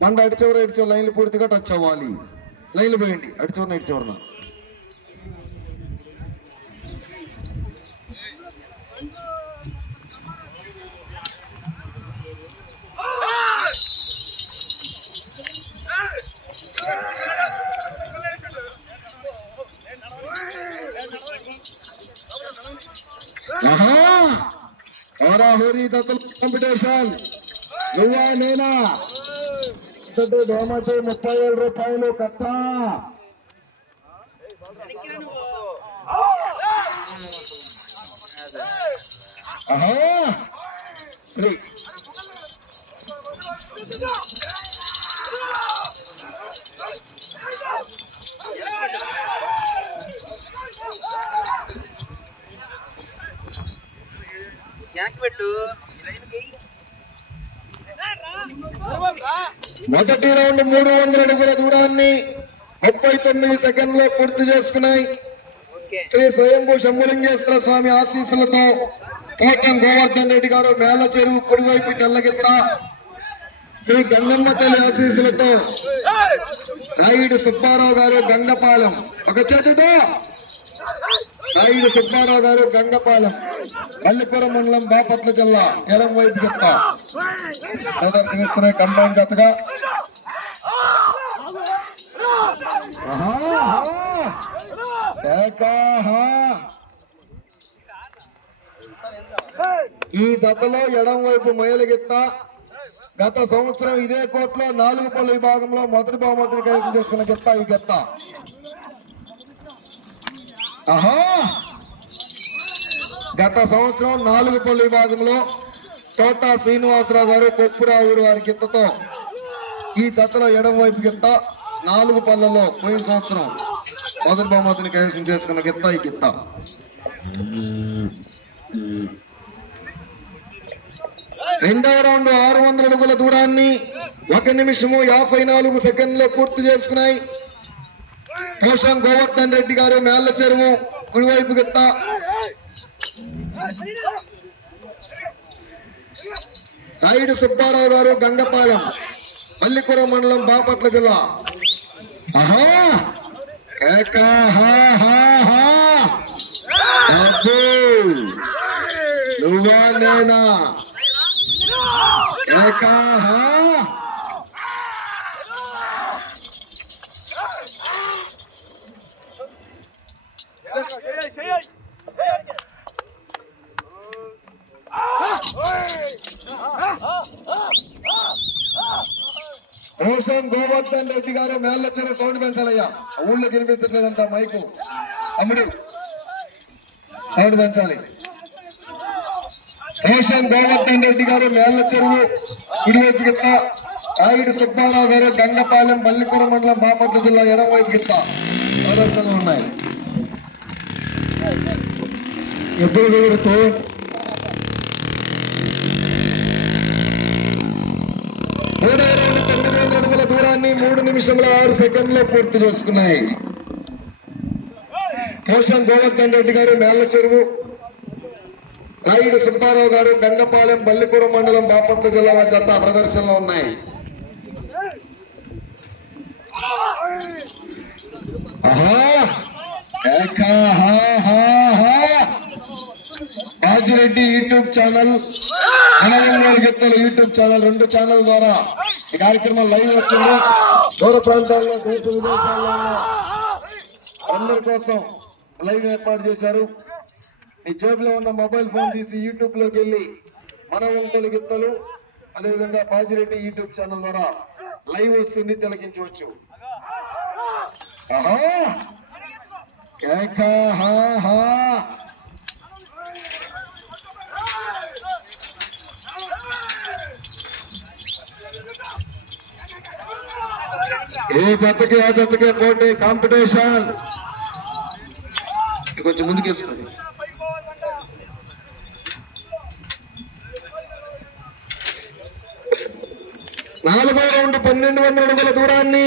బండ అటు చివర ఇటు చివర లైన్లు పూర్తిగా టచ్ అవ్వాలి. లైన్లు పోయండి. అటు చివరన ఇటు చివరన. హోరీ దత్తల కాంపిటీషన్ నువ్వా నేనా? ఇతడు దోమతి ముప్పై ఏడు రూపాయలు కట్ట. శ్రీ. వెనక్కి పెట్టు. మొదటి రౌండ్ మూడు వందల అడుగుల దూరాన్ని ముప్పై తొమ్మిది సెకండ్లో పూర్తి చేసుకున్నాయి. శ్రీ స్వయంభూ శంభులింగేశ్వర స్వామి ఆశీస్సులతో కోటం గోవర్ధన్ రెడ్డి గారు మేళ్ళ చెరువు కుడివైపు తెల్లగిత్త. శ్రీ గంగమ్మ తల్లి ఆశీస్సులతో రాయుడు సుబ్బారావు గారు గంగపాలెం. ఒక చేతితో నాయుడు సుబ్బారావు గారు గంగపాలెం మల్లిపురం మండలం బాపట్ల జిల్లా ఎడం వైపు చెత్త. ప్రదర్శనిస్తున్న కంబైన్ జతగా ఈ దత్తలో ఎడం వైపు మైలగిత్త గత సంవత్సరం ఇదే కోట్లో నాలుగు పళ్ళ విభాగంలో మొదటి బహుమతిని కైవసం చేసుకున్న గిత్త ఈ గిత్త. ఆహా! గత సంవత్సరం నాలుగు పళ్ళు విభాగంలో తోట శ్రీనివాసరావు గారు కొప్పురావుడు వారి కిత్తతో ఈ దత్తలో ఎడం వైపు గిత్త నాలుగు పళ్ళలో పోయిన సంవత్సరం మొదటి బహుమతిని కైవసం చేసుకున్న గిత్త ఈ గిత్త రెండవ రౌండ్ ఆరు వందల అడుగుల దూరాన్ని ఒక నిమిషము యాభై నాలుగు సెకండ్లో పూర్తి చేసుకున్నాయి. పోషం గోవర్ధన్ రెడ్డి గారు మేళ్ళ చెరువు కుడివైపు గిత్త. రాయుడు సుబ్బారావు గారు గంగపాలెం పల్లికూర మండలం బాపట్ల జిల్లా. ఆహా నువ్వా నేనా? ఏకాహా రోషన్ గోవర్ధన్ రెడ్డి గారు మేళ్ళొచ్చిన సౌండ్ పెంచాలయ్యా. ఊళ్ళో కనిపించట్లేదంట మైకు. అమ్ముడు. సౌండ్ పెంచాలి. రోషన్ గోవర్ధన్ రెడ్డి గారు మేళ్ళ చెరువు కుడివైపు గిత్త ఆయుడు సుబ్బారావు గారు గంగపాలెం మల్లిపురం మండలం బాపట్ల జిల్లా ఎడమవైపు గిత్త ప్రదర్శనలు ఉన్నాయి. ఎప్పుడు ఎగురుతూ మూడవ రౌండ్ తొమ్మిది వందల అడుగుల దూరాన్ని మూడు నిమిషముల ఆరు సెకండ్లో పూర్తి చేసుకున్నాయి. పోషం గోవర్ధన్ రెడ్డి గారు మేళ్ళ చెరువు. రాయుడు సుబ్బారావు గారు గంగపాలెం బల్లిపురం మండలం బాపట్ల జిల్లా వారి జత ప్రదర్శనలో ఉన్నాయి. ఆహా! బాజిరెడ్డి యూట్యూబ్ ఛానల్ అనగంగోలు గిత్తలు యూట్యూబ్ ఛానల్ రెండు ఛానల్ ద్వారా ఈ కార్యక్రమం లైవ్ వస్తుంది. దూర ప్రాంతాల్లో దేశ విదేశాల్లో అందరి కోసం లైవ్ ఏర్పాటు చేశారు. మీ జేబులో ఉన్న మొబైల్ ఫోన్ తీసి యూట్యూబ్లోకి వెళ్ళి మన ఒంటలు గిత్తలు అదేవిధంగా బాజిరెడ్డి యూట్యూబ్ ఛానల్ ద్వారా లైవ్ వస్తుంది తిలకించవచ్చు. ఆహా! కేకా హా హా! ఏ జతకి ఆ జతకి పోటీ కాంపిటీషన్ కొంచెం ముందుకు వేసుకోండి. నాలుగో రౌండ్ పన్నెండు వందల అడుగుల దూరాన్ని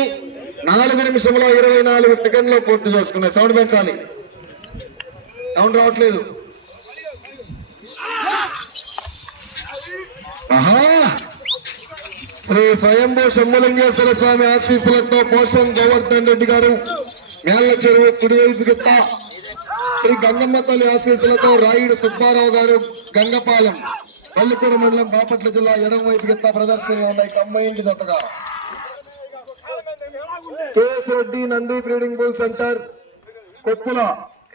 నాలుగు నిమిషంలో ఇరవై నాలుగు సెకండ్లో పూర్తి చేసుకున్నాయి సౌండ్ పెంచాలి. సౌండ్ రావట్లేదు. ఆహా! శ్రీ స్వయంభూ షమ్ములింగేశ్వర స్వామి ఆశీస్సులతో పోషన్ గోవర్ధన్ రెడ్డి గారు మేళ్ళ చెరువు కుడివైపు గిత్త శ్రీ గంగమ్మ తల్లి ఆశీస్సులతో రాయుడు సుబ్బారావు గారు గంగపాలెం పల్లికూరు మండలం బాపట్ల జిల్లా ఎడం వైపు గిత్త ప్రదర్శనలు ఉన్నాయి. కంబైన్డ్ జతగా. KS Reddy Nandi breeding bull centre Koppula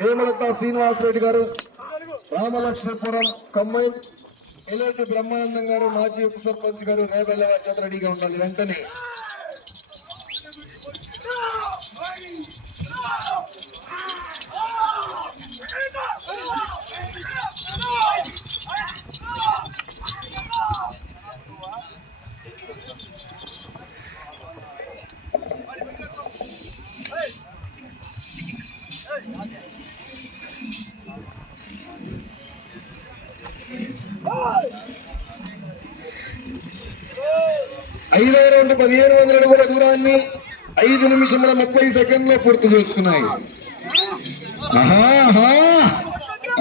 Hemalatha Srinivas Reddy గారు రామలక్ష్మీపురం కంబైన్ ఎలాంటి బ్రహ్మానందం గారు మాజీ ఉప సర్పంచ్ గారు రేబెల్ల జత రెడీగా ఉండాలి వెంటనే. ఐదవ రౌండ్ పదిహేను వందల అడుగుల దూరాన్ని ఐదు నిమిషముల ముప్పై సెకండ్లో పూర్తి చేసుకున్నాయి. ఆహా,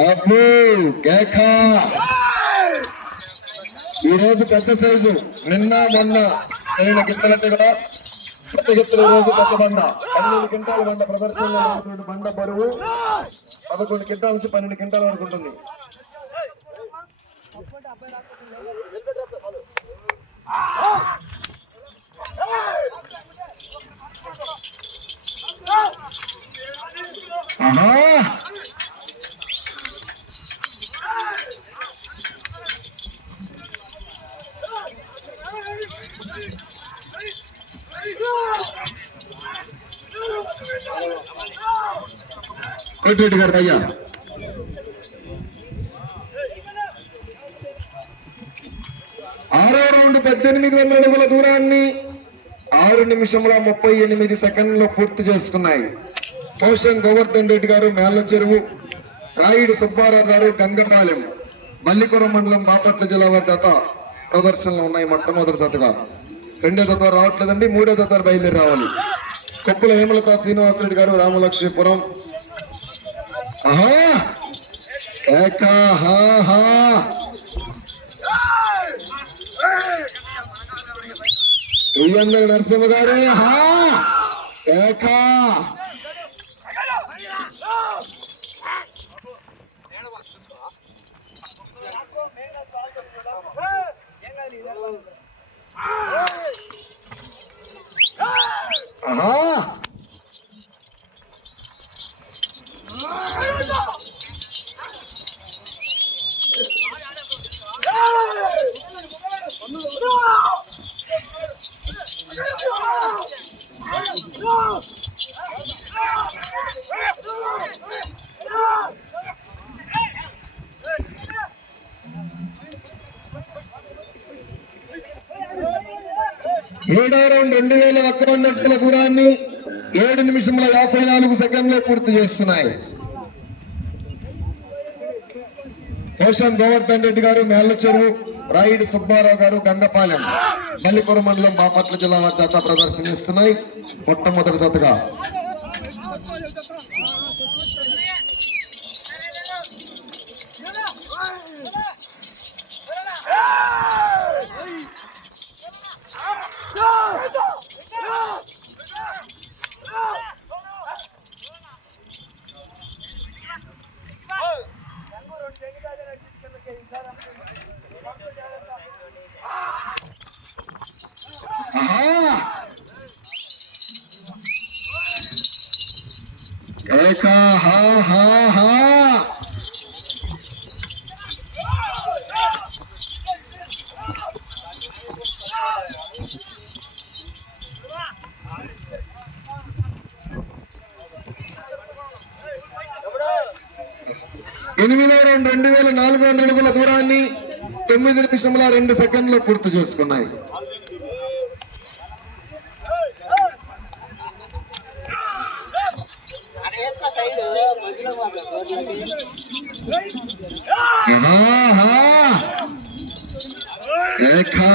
అబ్బో కేక. ఈ రోజు పెద్ద సైజు. నిన్న మొన్న నేను గిత్తలంటే కూడా పెద్ద గిత్తలు రోజు పెద్ద బండ. పన్నెండు క్వింటాల బండ ప్రదర్శనలో బండ బరువు పదకొండు క్వింటాల నుంచి పన్నెండు క్వింటాల వరకు ఉంటుంది. ఆహా. కోటిరెడ్డి గారు అయ్యా. ఆరో రౌండ్ పద్దెనిమిది వందల అడుగుల దూరాన్ని ఆరు నిమిషముల ముప్పై ఎనిమిది సెకండ్లో పూర్తి చేసుకున్నాయి. పోషన్ గోవర్ధన్ రెడ్డి గారు మేళ్ళ చెరువు రాయుడు సుబ్బారావు గారు గంగపాలెం మల్లిపురం మండలం బాపట్ల జిల్లా వారి జత ప్రదర్శనలు ఉన్నాయి మొట్టమొదటి జతగా. రెండో జత రావట్లేదండి మూడో జత బయలుదేరి రావాలి. కొప్పుల హేమలత శ్రీనివాసరెడ్డి గారు రామలక్ష్మీపురం. నరసింహ గారు ఏకా! ఆహా ఏడో రౌండ్ రెండు వేల ఒక్క వంద అడుగుల దూరాన్ని ఏడు నిమిషముల యాభై నాలుగు సెకండ్లే పూర్తి చేసుకున్నాయి. పోషన్ గోవర్ధన్ రెడ్డి గారు మేళ్ళ చెరువు రాయుడు సుబ్బారావు గారు గంగపాలెం మల్లిపురం మండలం బాపట్ల జిల్లా జత ప్రదర్శనిస్తున్నాయి. మొట్టమొదటి జతగా ఆహా! ఏకా హా హా హా రెండు రెండు వేల నాలుగు వందల అడుగుల దూరాన్ని తొమ్మిది నిమిషముల రెండు సెకండ్లు పూర్తి చేసుకున్నాయి. ఆహా! ఏకా!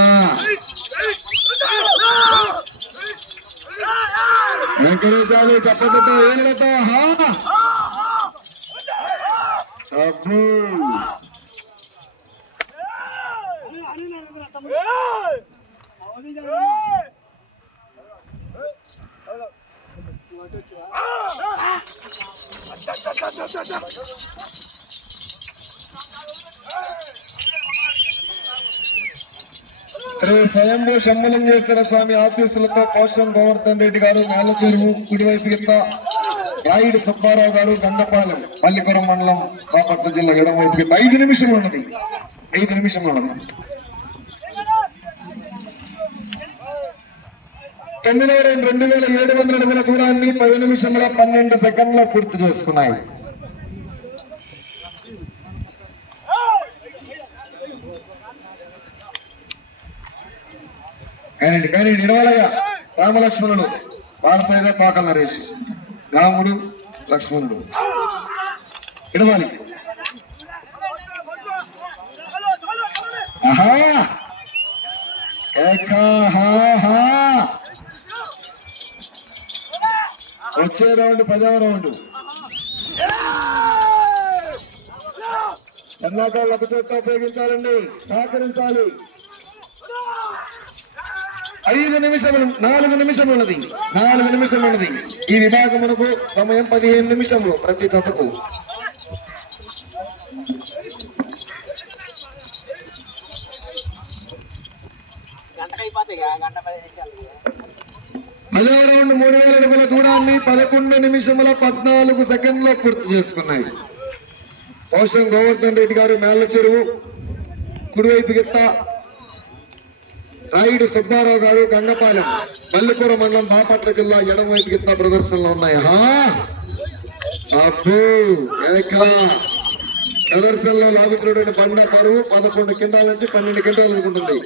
వెంకటేశాలు చెప్పడంతో ఏళ్ళతో హా శ్రీ స్వయంభూ శంభలింగేశ్వర స్వామి? ఆశీస్సులతో పోషం గోవర్ధన్ రెడ్డి గారు మేళ్ళ చెరువు కుడివైపు కింద రాయుడు సుబ్బారావు గారు గంగపాలెం పల్లిపురం మండలం బాపట్ల జిల్లా ఎడమవైపు కింద ఐదు నిమిషములు ఉన్నది. ఐదు నిమిషములు ఉన్నది. తొమ్మిది రెండు రెండు వేల ఏడు వందల అడుగుల దూరాన్ని పది నిమిషంలో పన్నెండు సెకండ్లో పూర్తి చేసుకున్నాయి. కానండి కానీ నిడవలగా రామలక్ష్మణుడు బాలసైద పాకల నరేష్. రాముడు లక్ష్మణుడు. నిడవాలి ఆహా! వచ్చే రౌండ్ పదవ రౌండ్. ఎన్నో ఒక చేత్తో ఉపయోగించాలండి. సహకరించాలి. ఐదు నిమిషములు నాలుగు నిమిషములు ఉన్నది నాలుగు నిమిషములు ఉన్నది ఈ విభాగమునకు సమయం పదిహేను నిమిషములు ప్రతి జతకు. పదవ రౌండ్ మూడు వేల అడుగుల దూరాన్ని పదకొండు నిమిషముల పద్నాలుగు సెకండ్లో పూర్తి చేసుకున్నాయి. పోషం గోవర్ధన్ రెడ్డి గారు మేళ్ళ చెరువు కుడివైపు గిత్త రాయుడు సుబ్బారావు గారు గంగపాలెం మల్లిపురం మండలం బాపట్ల జిల్లా ఎడమవైపు గిత్త ప్రదర్శనలో ఉన్నాయి హా? ప్రదర్శనలో లాగుతున్నటువంటి బండ కరువు పదకొండు కింటాల నుంచి పన్నెండు కింటాలు అనుకుంటుంది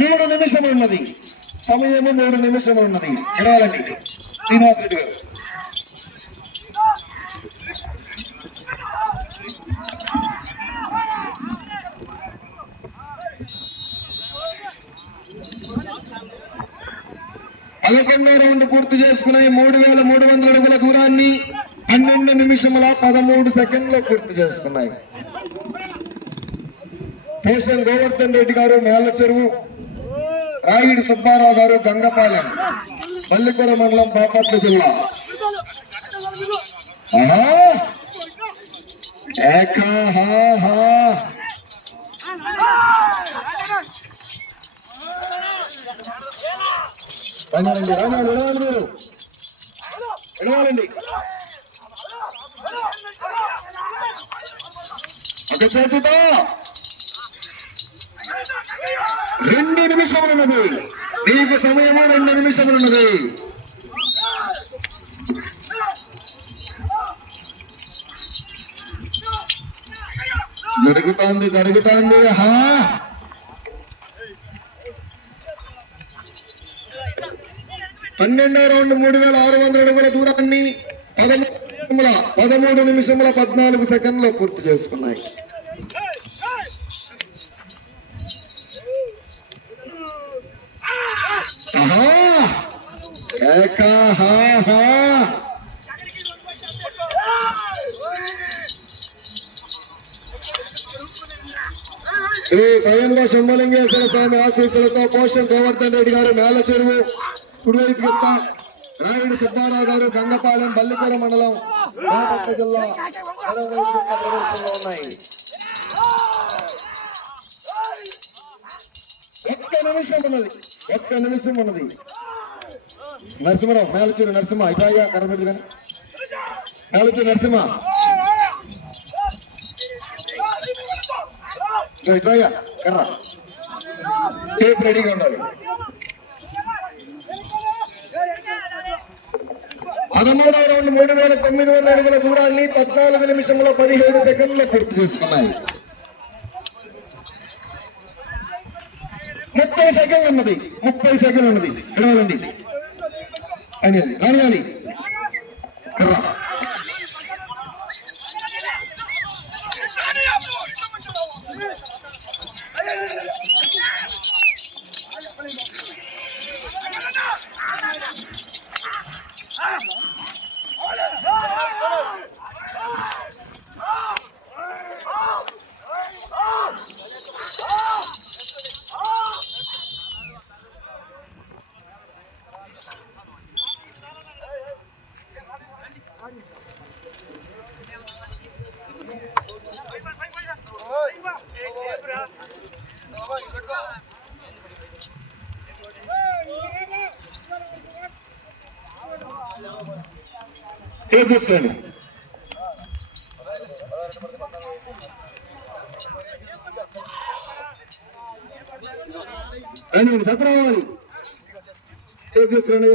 మూడు నిమిషములు ఉన్నది సమయము మూడు నిమిషములు ఉన్నది ఎడవాలండి శ్రీనివాస్ రెడ్డి గారు. పదకొండో రౌండ్ పూర్తి చేసుకుని మూడు వేల మూడు వందల అడుగుల దూరాన్ని పన్నెండు నిమిషముల పదమూడు సెకండ్లో పూర్తి చేసుకున్నాయి. పోషన్ గోవర్ధన్ రెడ్డి గారు మేళ్ళ చెరువు. రాయుడు సుబ్బారావు గారు గంగపాలెం పల్లిపురం మండలం బాపట్ల జిల్లా. ఆహా! ఏకా హా మీరు. ఎడవాలండి ఒక చేతితో. రెండు నిమిషములు ఉన్నది మీకు సమయము రెండు నిమిషములు ఉన్నది జరుగుతోంది జరుగుతోంది. హా పన్నెండో రౌండ్ మూడు వేల ఆరు వందల అడుగుల దూరాన్ని పదమూడు నిమిషముల పదమూడు నిమిషముల పద్నాలుగు సెకండ్లో పూర్తి చేసుకున్నాయి. శ్రీ స్వయంగా శంభలింగేశ్వర స్వామి ఆశీస్సులతో పోషం గోవర్ధన్ రెడ్డి గారు మేల చెరువు కుడివైపు గిత్త రాయుడు సుబ్బారావు గారు గంగపాలెం బల్లిపురం మండలం బాపట్ల జిల్లా ప్రదర్శనలో ఉన్నాయి. ఒక్క నిమిషం ఉన్నది. ఒక్క నిమిషం ఉన్నది. నరసింహరావు మేలచూరు నరసింహ ఇటాగా కనబడి కానీ. మేలచూరు నరసింహ. ఇట్లా ఇట్లాగా కర్ర టేప్ రెడీగా ఉండాలి. పదమూడవ రౌండ్ మూడు వేల తొమ్మిది వందల అడుగుల దూరాన్ని పద్నాలుగు నిమిషంలో పదిహేడు సెకండ్లో పూర్తి చేసుకున్నాయి. ముప్పై సెకండ్లు ఉన్నది. ముప్పై సెకండ్లు ఉన్నది. ఎడవాలండి రానియాలి రానియాలి. కర్ర టేప్ తీసుకోండి రండి జత రావాలి. టేప్ తీసుకురండి.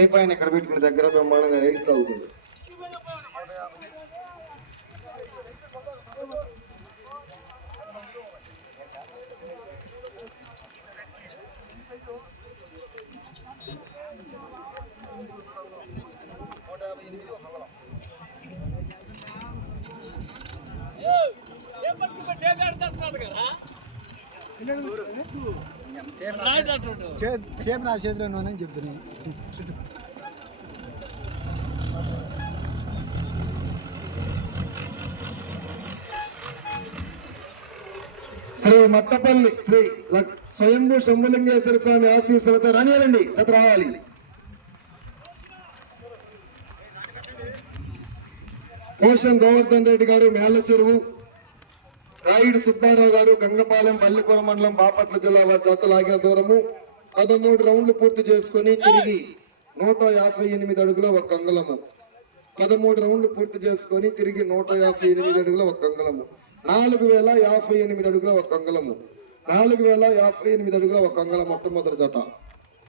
ఏ పైన ఎక్కడ ఇక్కడ పెట్టుకుని దగ్గర బ్రహ్మాండంగా రేగిస్తూ అవుతుంది సేపు నా చేతిలో అని చెప్తున్నాను శ్రీ మట్టపల్లి శ్రీ లక్- స్వయంభూ శంభులింగేశ్వర స్వామి ఆశీస్సులతో రానియాలండి జత రావాలి. పోషన్ గోవర్ధన్ రెడ్డి గారు మేళ్ళ చెరువు. రాయుడు సుబ్బారావు గారు గంగపాలెం పల్లిపురం మండలం బాపట్ల జిల్లా వారి జత లాగిన దూరము పదమూడు రౌండ్లు పూర్తి చేసుకుని తిరిగి నూట యాభై ఎనిమిది అడుగుల ఒక అంగుళము. పదమూడు రౌండ్లు పూర్తి చేసుకొని తిరిగి నూట యాభై ఎనిమిది అడుగుల ఒక అంగుళము. నాలుగు వేల యాభై ఎనిమిది అడుగుల ఒక అంగుళము. నాలుగు వేల యాభై ఎనిమిది అడుగుల ఒక అంగుళం మొట్టమొదటి జత.